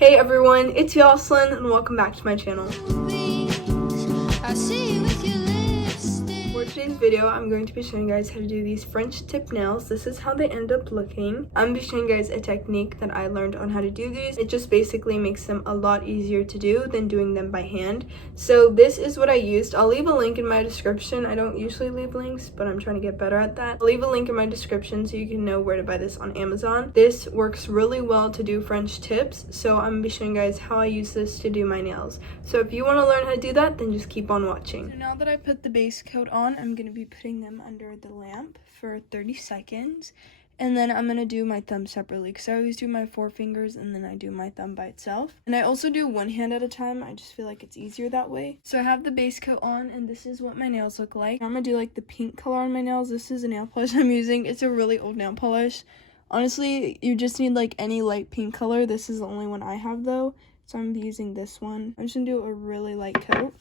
Hey everyone, it's Yoslin and welcome back to my channel. For today's video, I'm going to be showing you guys how to do these French tip nails. This is how they end up looking. I'm going to be showing you guys a technique that I learned on how to do these. It just basically makes them a lot easier to do than doing them by hand. So this is what I used. I'll leave a link in my description. I don't usually leave links, but I'm trying to get better at that. I'll leave a link in my description so you can know where to buy this on Amazon. This works really well to do French tips, so I'm going to be showing you guys how I use this to do my nails. So if you want to learn how to do that, then just keep on watching. So now that I put the base coat on, I'm going to be putting them under the lamp for 30 seconds. And then I'm going to do my thumb separately because I always do my forefingers and then I do my thumb by itself. And I also do one hand at a time. I just feel like it's easier that way. So I have the base coat on and this is what my nails look like. I'm going to do like the pink color on my nails. This is a nail polish I'm using. It's a really old nail polish. Honestly, you just need like any light pink color. This is the only one I have though. So I'm using this one. I'm just going to do a really light coat.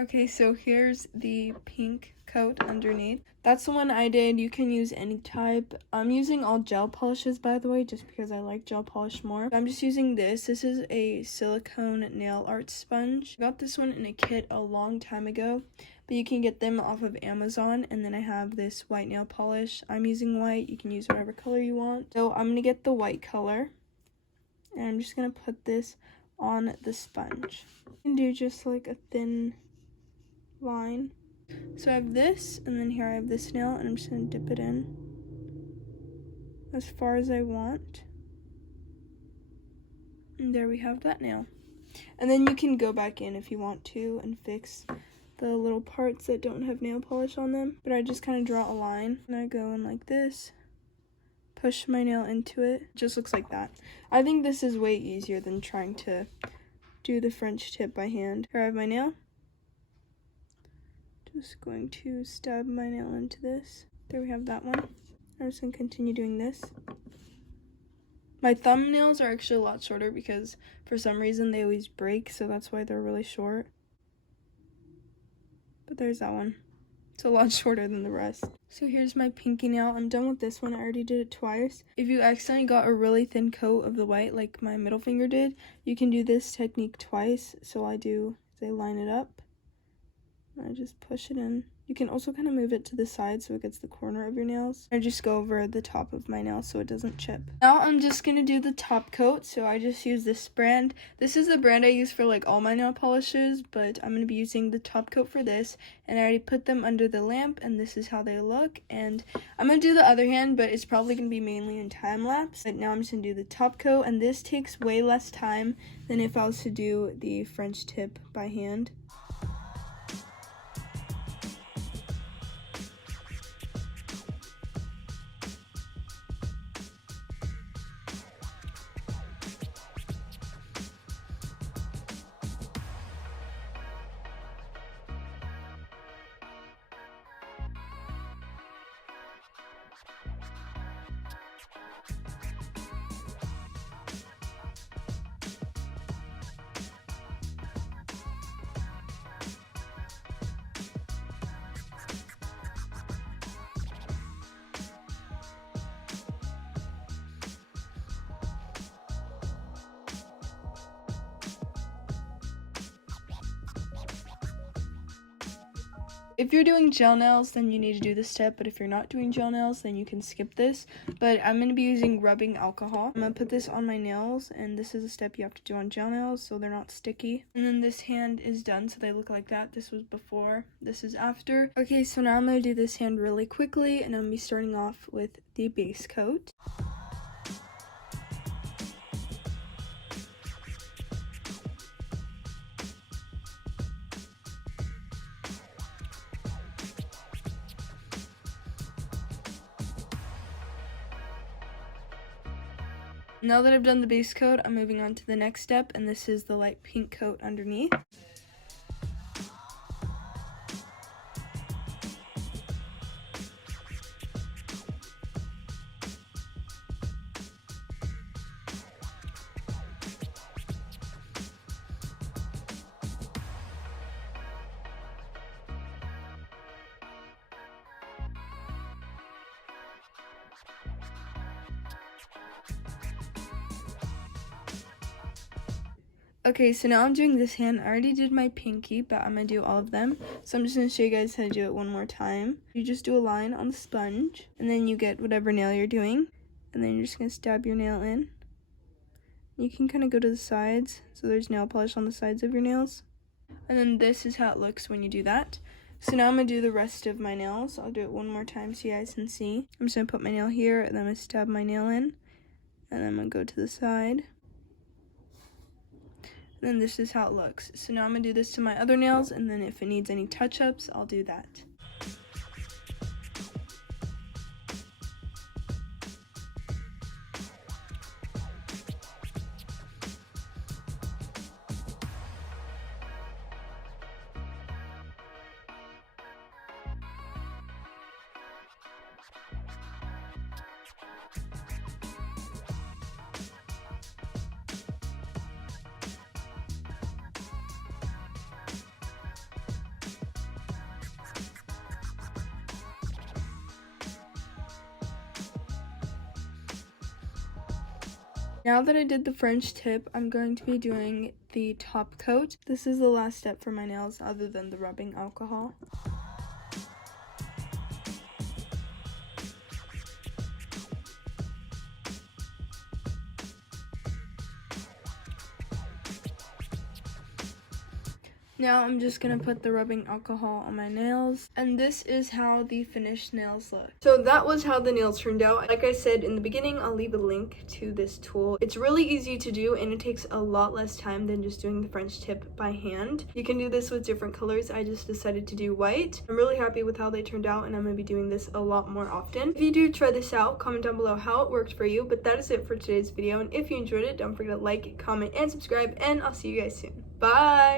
Okay, so here's the pink coat underneath. That's the one I did. You can use any type. I'm using all gel polishes, by the way, just because I like gel polish more. I'm just using this. This is a silicone nail art sponge. I got this one in a kit a long time ago, but you can get them off of Amazon. And then I have this white nail polish. I'm using white. You can use whatever color you want. So I'm going to get the white color, and I'm just going to put this on the sponge. You can do just like a thin line. So I have this, and then here I have this nail, and I'm just going to dip it in as far as I want. And there we have that nail. And then you can go back in if you want to and fix the little parts that don't have nail polish on them. But I just kind of draw a line, and I go in like this, push my nail into it. It just looks like that. I think this is way easier than trying to do the French tip by hand. Here I have my nail. Just going to stab my nail into this. There we have that one. I'm just going to continue doing this. My thumbnails are actually a lot shorter because for some reason they always break, so that's why they're really short. But there's that one. It's a lot shorter than the rest. So here's my pinky nail. I'm done with this one. I already did it twice. If you accidentally got a really thin coat of the white like my middle finger did, you can do this technique twice. So I do is I line it up. I just push it in. You can also kind of move it to the side so it gets the corner of your nails. I just go over the top of my nail so it doesn't chip. Now I'm just going to do the top coat. So I just use this brand. This is the brand I use for like all my nail polishes, but I'm going to be using the top coat for this. And I already put them under the lamp, and this is how they look. And I'm going to do the other hand, but it's probably going to be mainly in time lapse. But now I'm just going to do the top coat, and this takes way less time than if I was to do the French tip by hand. If you're doing gel nails, then you need to do this step, but if you're not doing gel nails, then you can skip this. But I'm going to be using rubbing alcohol. I'm going to put this on my nails, and this is a step you have to do on gel nails so they're not sticky. And then this hand is done, so they look like that. This was before, this is after. Okay, so now I'm going to do this hand really quickly, and I'm going to be starting off with the base coat. Now that I've done the base coat, I'm moving on to the next step, and this is the light pink coat underneath. Okay, so now I'm doing this hand. I already did my pinky, but I'm going to do all of them. So I'm just going to show you guys how to do it one more time. You just do a line on the sponge, and then you get whatever nail you're doing. And then you're just going to stab your nail in. You can kind of go to the sides, so there's nail polish on the sides of your nails. And then this is how it looks when you do that. So now I'm going to do the rest of my nails. I'll do it one more time so you guys can see. I'm just going to put my nail here, and then I'm going to stab my nail in. And then I'm going to go to the side. And then this is how it looks. So now I'm going to do this to my other nails, and then if it needs any touch-ups, I'll do that. Now that I did the French tip, I'm going to be doing the top coat. This is the last step for my nails other than the rubbing alcohol. Now I'm just going to put the rubbing alcohol on my nails, and this is how the finished nails look. So that was how the nails turned out. Like I said in the beginning, I'll leave a link to this tool. It's really easy to do, and it takes a lot less time than just doing the French tip by hand. You can do this with different colors. I just decided to do white. I'm really happy with how they turned out, and I'm going to be doing this a lot more often. If you do try this out, comment down below how it worked for you. But that is it for today's video, and if you enjoyed it, don't forget to like, comment, and subscribe, and I'll see you guys soon. Bye!